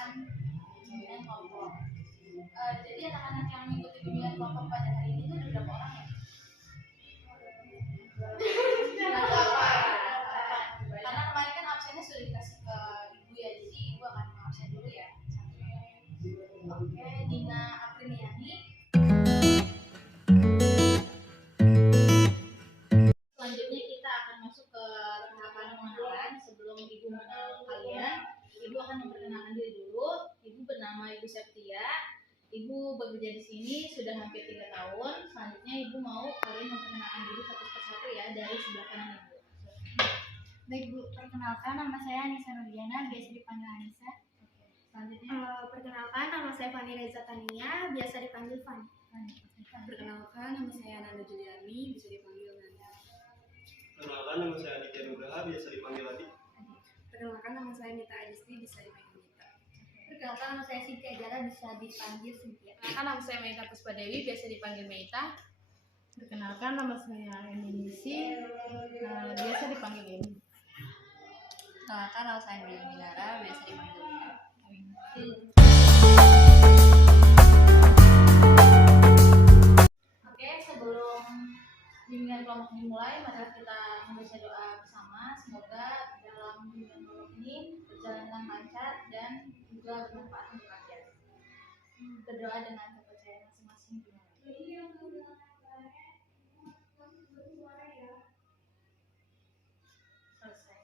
melaksanakan bimbingan kelompok. Jadi anak-anak yang mengikuti bimbingan kelompok pada hari ini itu ada berapa orang ya? Karena kemarin kan absennya sudah dikasih ke ibu ya, jadi ibu akan absen dulu ya. Oke, Dina Apriliani. Selanjutnya kita akan masuk ke tahapan pengenalan. Sebelum ibu mengenal kalian, ibu akan memperkenalkan diri dulu. Ibu bernama Ibu Septia. Ibu bekerja di sini sudah hampir 3 tahun. Selanjutnya ibu mau kalian memperkenalkan diri satu persatu ya, dari sebelah kanan ibu. Baik Bu, perkenalkan nama saya Anissa Nurdiana, biasa dipanggil Anissa. Selanjutnya, Perkenalkan nama saya Fani Reza Tania, biasa dipanggil Fani. Perkenalkan nama saya Nanda Juliani, bisa dipanggil Nanda. Perkenalkan nama saya Aditya Nugraha, biasa dipanggil Adi. Perkenalkan nama saya Nita Adisti, bisa dipanggil Nita. Perkenalkan nama saya Cynthia Jara, bisa dipanggil Cynthia. Perkenalkan nama saya Meita Puspadewi, biasa dipanggil Meita. Perkenalkan nama saya Eminisi, biasa dipanggil Emi. Perkenalkan nama saya Mia Minara, biasa dipanggil Mia. oke, sebelum bimbingan kelompok dimulai, mari kita membaca doa bersama. Semoga dalam bimbingan kelompok ini berjalan dengan lancar dan juga bermanfaat untuk kalian. Berdoa dengan kepercayaan masing-masing. Selesai.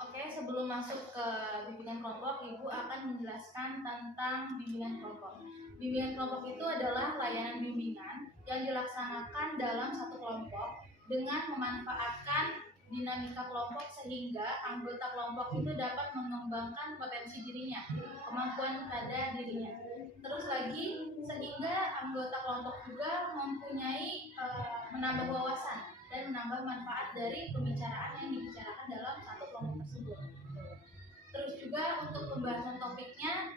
Oke, sebelum masuk ke bimbingan kelompok, Ibu akan menjelaskan tentang bimbingan kelompok. Bimbingan kelompok itu adalah layanan bimbingan yang dilaksanakan dalam satu kelompok dengan memanfaatkan dinamika kelompok sehingga anggota kelompok itu dapat mengembangkan potensi dirinya, kemampuan pada dirinya. Terus lagi sehingga anggota kelompok juga mempunyai menambah wawasan dan menambah manfaat dari pembicaraan yang dibicarakan dalam satu kelompok tersebut. Terus juga untuk pembahasan topiknya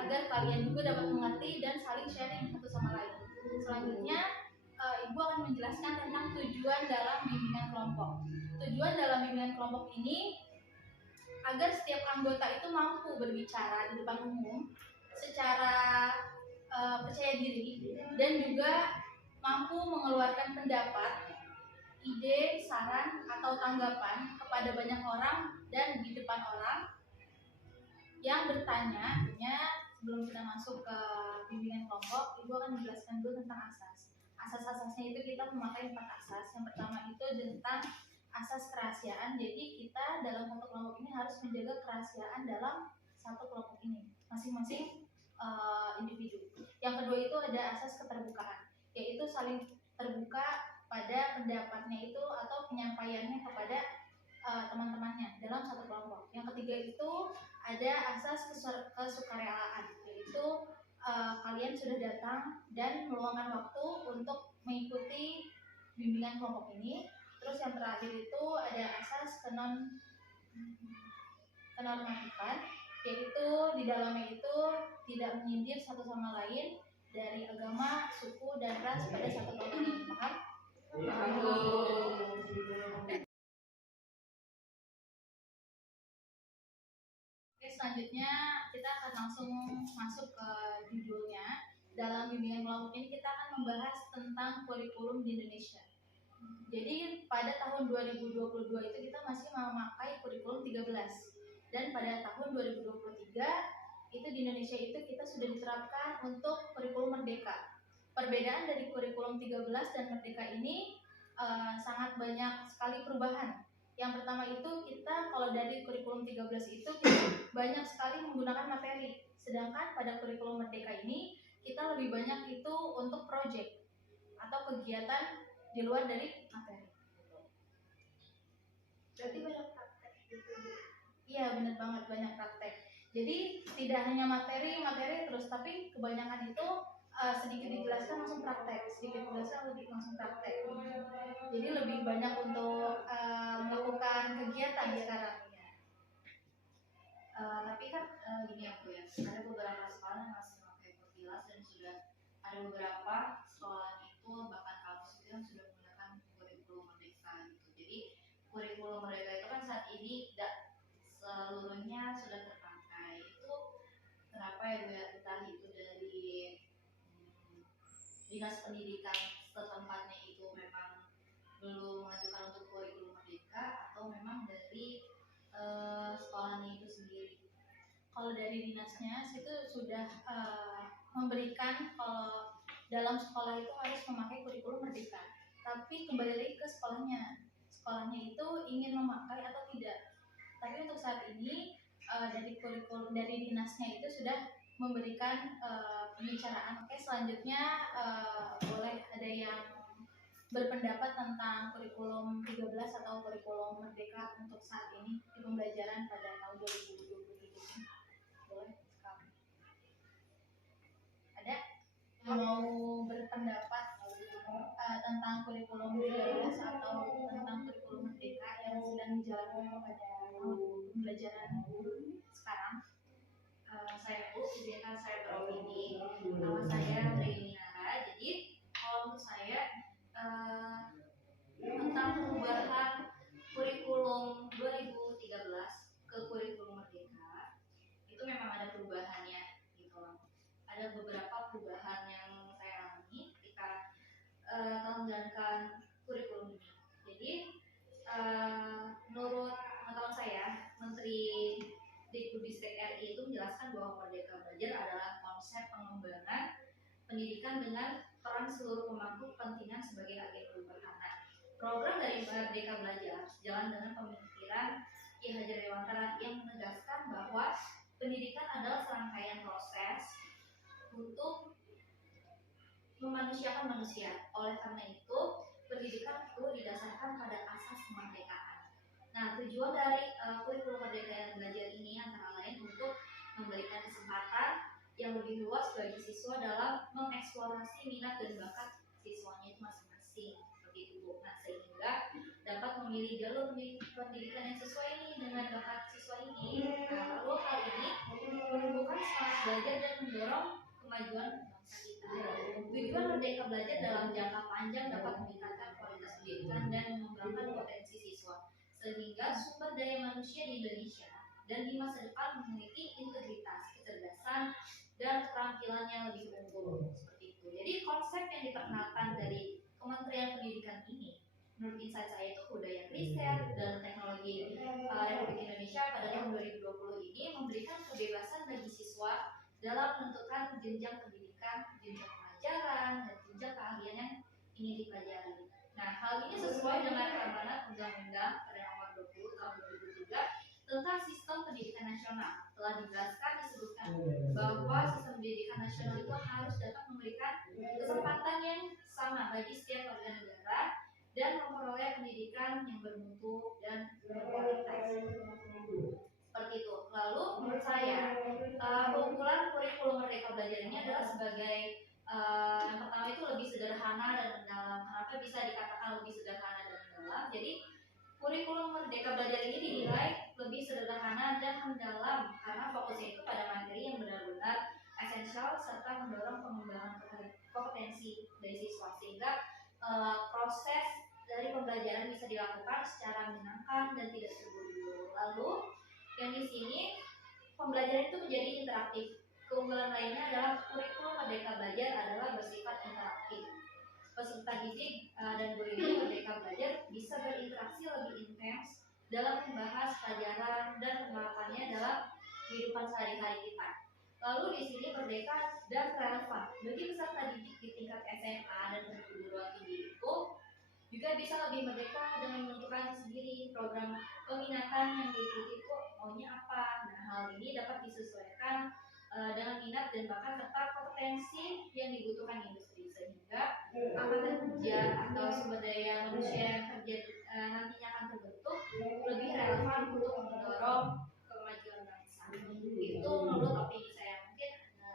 agar kalian juga dapat mengerti dan saling sharing satu sama lain. Selanjutnya Ibu akan menjelaskan tentang tujuan dalam bimbingan kelompok. Tujuan dalam bimbingan kelompok ini agar setiap anggota itu mampu berbicara di depan umum secara percaya diri dan juga mampu mengeluarkan pendapat, ide, saran, atau tanggapan kepada banyak orang dan di depan orang yang bertanya. Sebelum kita masuk ke bimbingan kelompok, Ibu akan menjelaskan dulu tentang asas. Asas-asasnya itu kita memakai 4 asas. Yang pertama itu tentang asas kerahasiaan. Jadi kita dalam satu kelompok ini harus menjaga kerahasiaan dalam satu kelompok ini, masing-masing individu. Yang kedua itu ada asas keterbukaan, yaitu saling terbuka pada pendapatnya itu atau penyampaiannya kepada teman-temannya dalam satu kelompok. Yang ketiga itu ada asas kesukarelaan, yaitu kalian sudah datang dan meluangkan waktu untuk mengikuti bimbingan kelompok ini. Terus yang terakhir itu ada asas kenormatifan, yaitu di dalamnya itu tidak menyindir satu sama lain dari agama, suku, dan ras pada satu kelompok ini. Paham? Oke, selanjutnya kita akan langsung masuk ke judulnya. Dalam bimbingan kelompok ini kita akan membahas tentang kurikulum di Indonesia. Jadi pada tahun 2022 itu kita masih memakai kurikulum 13, dan pada tahun 2023 itu di Indonesia itu kita sudah diterapkan untuk kurikulum merdeka. Perbedaan dari kurikulum 13 dan merdeka ini sangat banyak sekali perubahan. Yang pertama itu kita kalau dari kurikulum 13 itu kita banyak sekali menggunakan materi, sedangkan pada kurikulum merdeka ini kita lebih banyak itu untuk project atau kegiatan di luar dari materi. Berarti banyak praktek gitu. Iya, benar banget, banyak praktek. Jadi tidak hanya materi terus, tapi kebanyakan itu sedikit dijelaskan langsung praktek, sedikit dijelaskan langsung praktek. Jadi lebih banyak untuk melakukan kegiatan sekarang. Tapi kan gini ya Bu ya, ada beberapa sekolah yang masih memakai Kurtilas dan sudah ada beberapa sekolah itu bahkan kampus itu yang sudah menggunakan kurikulum merdeka gitu. Jadi kurikulum merdeka itu kan saat ini tidak seluruhnya sudah terpakai. ya Bu ya, entah itu dari dinas pendidikan setempatnya itu memang belum mengajukan untuk kurikulum merdeka atau memang dari sekolahnya itu sendiri. Kalau dari dinasnya itu sudah memberikan kalau dalam sekolah itu harus memakai kurikulum merdeka, tapi kembali lagi ke sekolahnya itu ingin memakai atau tidak. Tapi untuk saat ini dari kurikulum dari dinasnya itu sudah memberikan pembicaraan. Oke, selanjutnya boleh ada yang berpendapat tentang kurikulum 13 atau kurikulum merdeka untuk saat ini di pembelajaran pada tahun 2023 ini. Boleh sekali. Ada yang mau berpendapat tentang kurikulum 13 atau tentang kurikulum merdeka yang sedang dijalankan pada pembelajaran sekarang? Saya Bu, izinkan saya beropini. Nama saya Briniara. Jadi kalau menurut saya tentang perubahan kurikulum 2013 ke kurikulum merdeka itu memang ada perubahannya gitu loh. Ada beberapa perubahan yang saya alami ketika telah menjalankan kurikulum ini. Jadi menurut pengetahuan saya, Menteri Dikbudristek RI itu menjelaskan bahwa Merdeka Belajar adalah konsep pengembangan pendidikan dengan peran seluruh pemangku kepentingan sebagai agen perubahan. Nah, program dari Merdeka Belajar sejalan dengan pemikiran Ki Hajar Dewantara yang menegaskan bahwa pendidikan adalah serangkaian proses untuk memanusiakan manusia. Oleh karena itu, pendidikan perlu didasarkan pada asas kemerdekaan. Nah, tujuan dari kurikulum Merdeka Belajar ini antara lain untuk memberikan kesempatan yang lebih luas bagi siswa dalam mengeksplorasi minat dan bakat siswanya itu masing-masing, seperti itu Bu. Nah, sehingga dapat memilih jalur pendidikan yang sesuai ini dengan bakat siswa ini. Nah, lalu hal ini menumbuhkan semangat belajar dan mendorong kemajuan bangsa kita. Tujuan Merdeka Belajar dalam jangka panjang dapat meningkatkan kualitas pendidikan dan mengembangkan potensi siswa, sehingga sumber daya manusia di Indonesia dan di masa depan memiliki integritas, kecerdasan, dan keterampilan yang lebih unggul. Seperti itu. Jadi konsep yang diperkenalkan dari Kementerian Pendidikan ini, menurut insight saya itu budaya riset dan teknologi Republik Indonesia pada tahun 2020 ini memberikan kebebasan bagi siswa dalam menentukan jenjang pendidikan, jenjang pelajaran, dan jenjang keahlian yang ingin dipelajari. Nah, hal ini sesuai dengan amanat Undang-Undang pada nomor 20 tahun 2003 tentang sistem pendidikan nasional. Telah dijelaskan disebutkan bahwa sistem pendidikan nasional itu harus dapat memberikan kesempatan yang sama bagi setiap warga negara dan memperoleh pendidikan yang bermutu dan berkualitas. Seperti itu. Lalu menurut saya keunggulan kurikulum Merdeka Belajar ini adalah sebagai yang pertama itu lebih sederhana dan mendalam. Kenapa bisa dikatakan lebih sederhana dan mendalam? Jadi kurikulum Merdeka Belajar ini dinilai lebih sederhana dan mendalam karena fokusnya itu pada materi yang benar-benar esensial serta mendorong pengembangan kompetensi dari siswa, sehingga proses dari pembelajaran bisa dilakukan secara menyenangkan dan tidak terburu-buru. Lalu yang di sini pembelajaran itu menjadi interaktif. Keunggulan lainnya adalah kurikulum Merdeka Belajar adalah bersifat interaktif. Peserta didik dan guru ini Merdeka Belajar bisa berinteraksi lebih intens dalam membahas pelajaran dan penerapannya dalam kehidupan sehari-hari kita. Lalu di sini merdeka dan relevan bagi peserta didik di tingkat SMA dan perguruan tinggi itu juga bisa lebih merdeka dengan menentukan sendiri program peminatan yang diikuti itu maunya apa. Nah, hal ini dapat disesuaikan dengan minat dan bakat serta kompetensi yang dibutuhkan industri, sehingga angkatan kerja atau sumber daya manusia yang kerja nantinya akan terbentuk lebih relevan untuk mendorong kemajuan bangsa. Itu menurut opini saya. Mungkin ada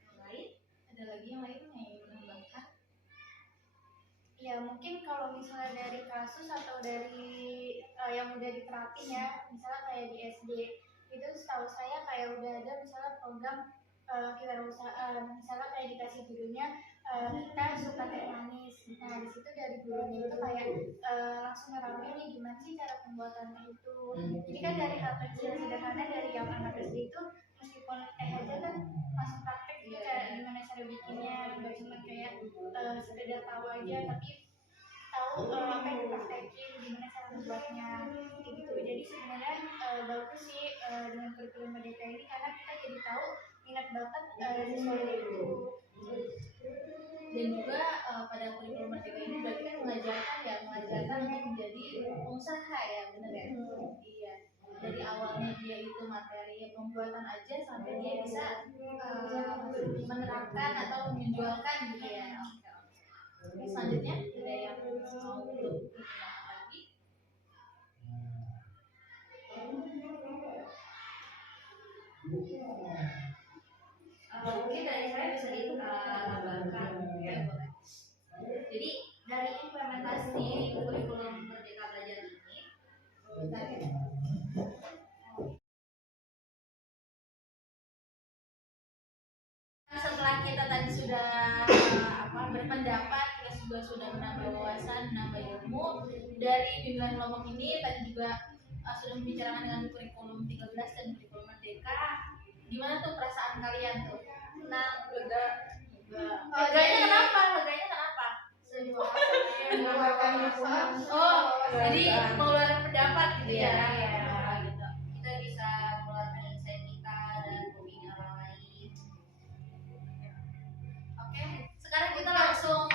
yang lain? Ada lagi yang lain yang ingin menambahkan? Ya mungkin kalau misalnya dari kasus atau dari yang udah diterapin ya, misalnya kayak di SD itu setahu saya kayak udah ada misalnya program kewirausahaan, misalnya kayak dikasih judulnya kita suka teh manis. Nah di situ dari gurunya itu kayak langsung nerapin nih gimana sih cara pembuatannya itu. Jadi kan dari hal kecil sederhana dari yang anak SD itu meskipun aja kan langsung praktek gitu gimana cara bikinnya, nggak cuma kayak sekedar tahu aja tapi tahu apa yang dipraktekin, gimana cara membuatnya kayak gitu. Jadi sebenarnya bagus sih dengan kurikulum Merdeka ini karena kita jadi tahu minat bakat siswanya itu. Dan juga pada kurikulum Merdeka ini berarti kan mengajarkan untuk menjadi pengusaha ya, benar ya? Iya. Dari awalnya dia itu materi pembuatan aja sampai dia bisa menerapkan atau menjualkan gitu ya. Oke, selanjutnya ada yang mau bertanya lagi? Mungkin dari saya bisa ditambahkan ya, boleh. Jadi dari implementasi kurikulum Merdeka Belajar ini, setelah kita tadi sudah berpendapat, kita juga sudah menambah wawasan, menambah ilmu dari bimbingan kelompok ini. Tadi juga sudah membicarakan dengan kurikulum 13 dan kurikulum Merdeka. Gimana tuh perasaan kalian tuh? Senang, lega? Leganya kenapa? Oh, jadi mengeluarkan pendapat gitu ya? Gitu. Kita bisa mengeluarkan insight kita dan opini orang lain. Oke, sekarang kita langsung,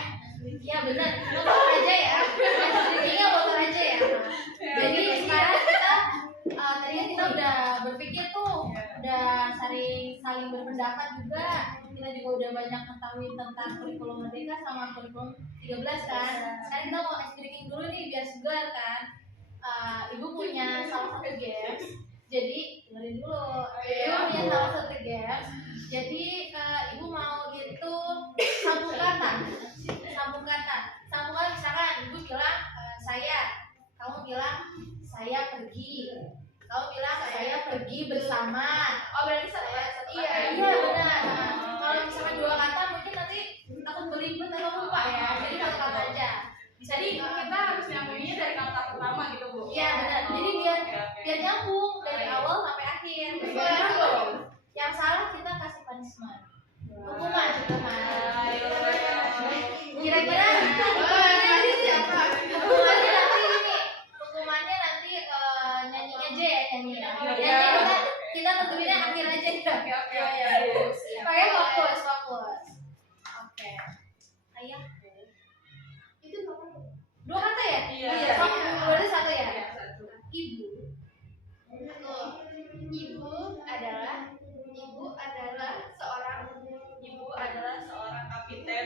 ya benar, motor aja ya. Intinya motor aja ya. Jadi sekarang kita tadi kita udah berpikir tuh, udah saling berpendapat juga. Kita juga udah banyak mengetahui tentang kurikulum Merdeka sama kurikulum 13 kan. Sekarang kita mau ice breaking dulu nih biar segar kan. Ibu punya salah satu games. Jadi dengerin dulu. Ibu punya salah satu games. Jadi ibu mau itu sambung kata. Sambung kata misalkan ibu bilang saya, kamu bilang saya pergi. Kamu bilang saya pergi bersama. Oh berarti saya. Iya benar. Kalau misalkan dua kata mungkin nanti takut beribet atau lupa ya. Jadi satu kata aja. Jadi kita harus nyambunginnya dari kata pertama gitu Bu. Iya benar. Jadi biar nyambung dari awal sampai akhir. Yang salah kita kasih punishment. Hukuman. Kira-kira hukumannya nanti siapa? Hukumannya nanti nyanyi aja ya, nyanyi. Kita tentuinnya akhir aja ya. Oke. Pakai fokus. Oke. Ayahku. Itu dua kata ya? Iya. Berarti satu ya? Ibu. Ibu adalah seorang kapiten.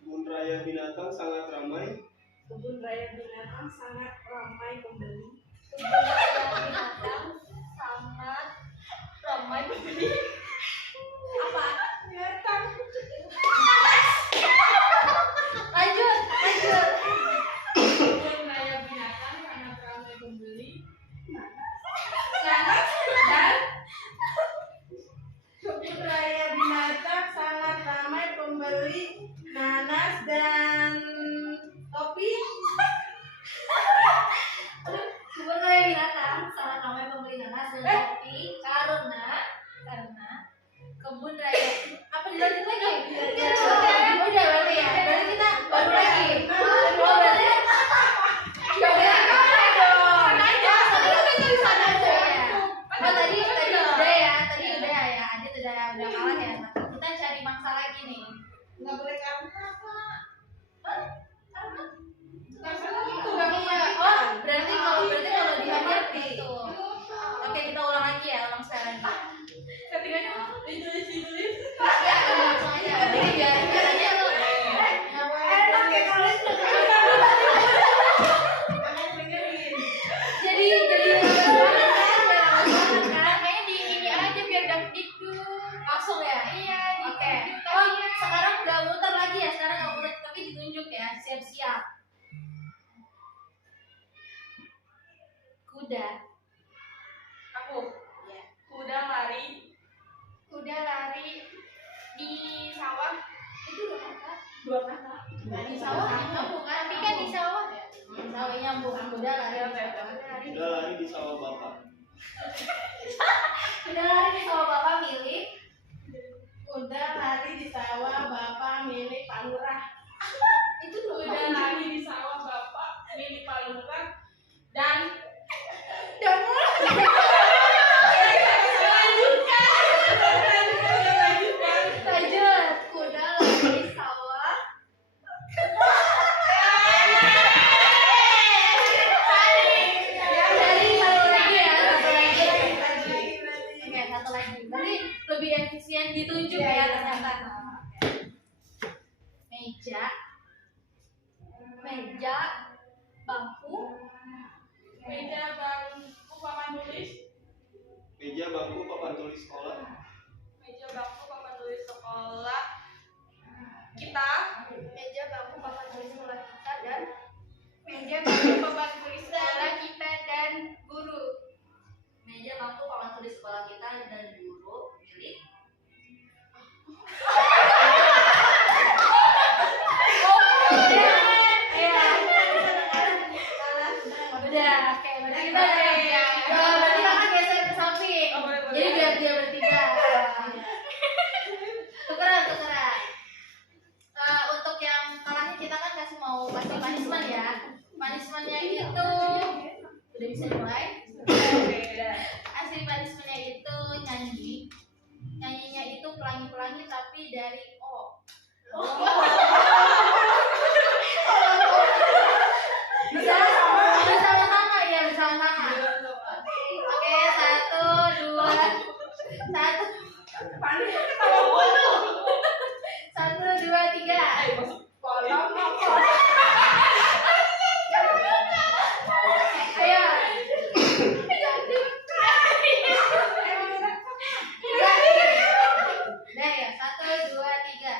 Kebun raya binatang sangat ramai. Kebun raya binatang sangat ramai pembeli. Apa? Binatang. Lanjut. Kebun raya binatang sangat ramai pembeli. Nanas dan kebun raya binatang sangat ramai pembeli nanas dan topi. Kebun raya binatang sangat ramai pembeli nanas dan kopi karena kebun raya apa dilanjut lagi? Udah berarti ya. Berarti kita baru lagi. Oh berarti tadi udah ya. Adit udah kalah ya. Kita cari mangsa lagi nih. Nggak boleh karena Oh, berarti kalau di akhir itu. Oke, kita ulang lagi ya, ulang sekali lagi. ketiganya ditulis. Ya, langsung aja. Jadi biar aja lu. Jadi Kuda. Aku. Ya. Kuda lari. Kuda lari di sawah. Itu dua kata. Dua kata. Di sawah nyambung kan? Tapi kan di sawah. Sawah nyambung. Kuda lari. Kuda lari di sawah bapak. Kuda lari di sawah bapak milik. Kuda lari di sawah bapak milik Pak Lurah. Itu dua Kuda kata. lari di sawah bapak milik Pak Lurah dan Lanjut. Kuda lari di sawah. Dari satu lagi ya, satu lagi. Oke, satu lagi. Berarti lebih efisien ditunjuk ya ternyata. Meja, Meja, bangku, meja bangku papan tulis. Meja bangku papan tulis sekolah. Meja bangku papan tulis sekolah kita. meja, bangku, papan tulis sekolah kita dan meja, bangku, papan tulis sekolah kita dan guru. meja bangku papan tulis sekolah kita dan guru milik. Udah, oke, berarti kita berarti kakak geser ke samping. Oh, boleh, boleh. Jadi biar dia bertiga. Tukeran. Untuk yang kalahnya kita kan mau kasih punishment ya. Punishmentnya itu udah bisa mulai. Oke, udah. Asli punishmentnya itu nyanyi. Nyanyinya itu pelangi-pelangi tapi dari O. Bisa bersama-sama ya, bersama-sama. Oke, satu, dua, tiga. Ayo. Udah ya, satu, dua, tiga.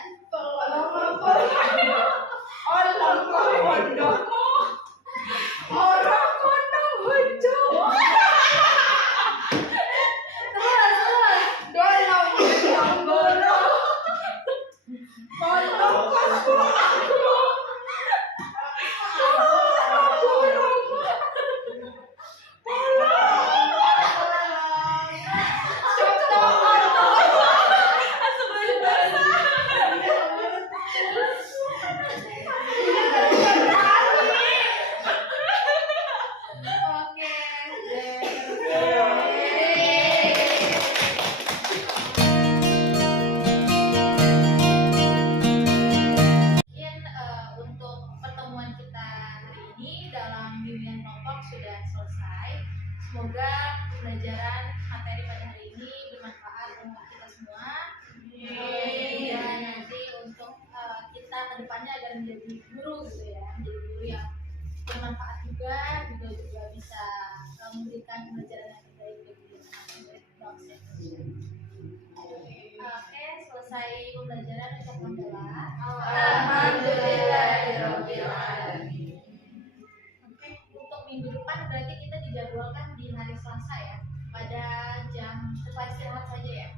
Oke. Mungkin untuk pertemuan kita hari ini dalam bimbingan kelompok sudah selesai. Semoga pembelajaran materi pada hari ini bermanfaat untuk kita semua. Dan nanti untuk kita kedepannya agar menjadi guru gitu ya, menjadi guru yang bermanfaat juga bisa memberikan pembelajaran yang terbaik bagi anak-anak bangsa Indonesia. Oke, selesai pembelajaran untuk Alhamdulillah. Alhamdulillahirobbilalamin. Oke, untuk minggu depan berarti kita dijadwalkan di hari Selasa ya, pada jam setelah istirahat saja ya.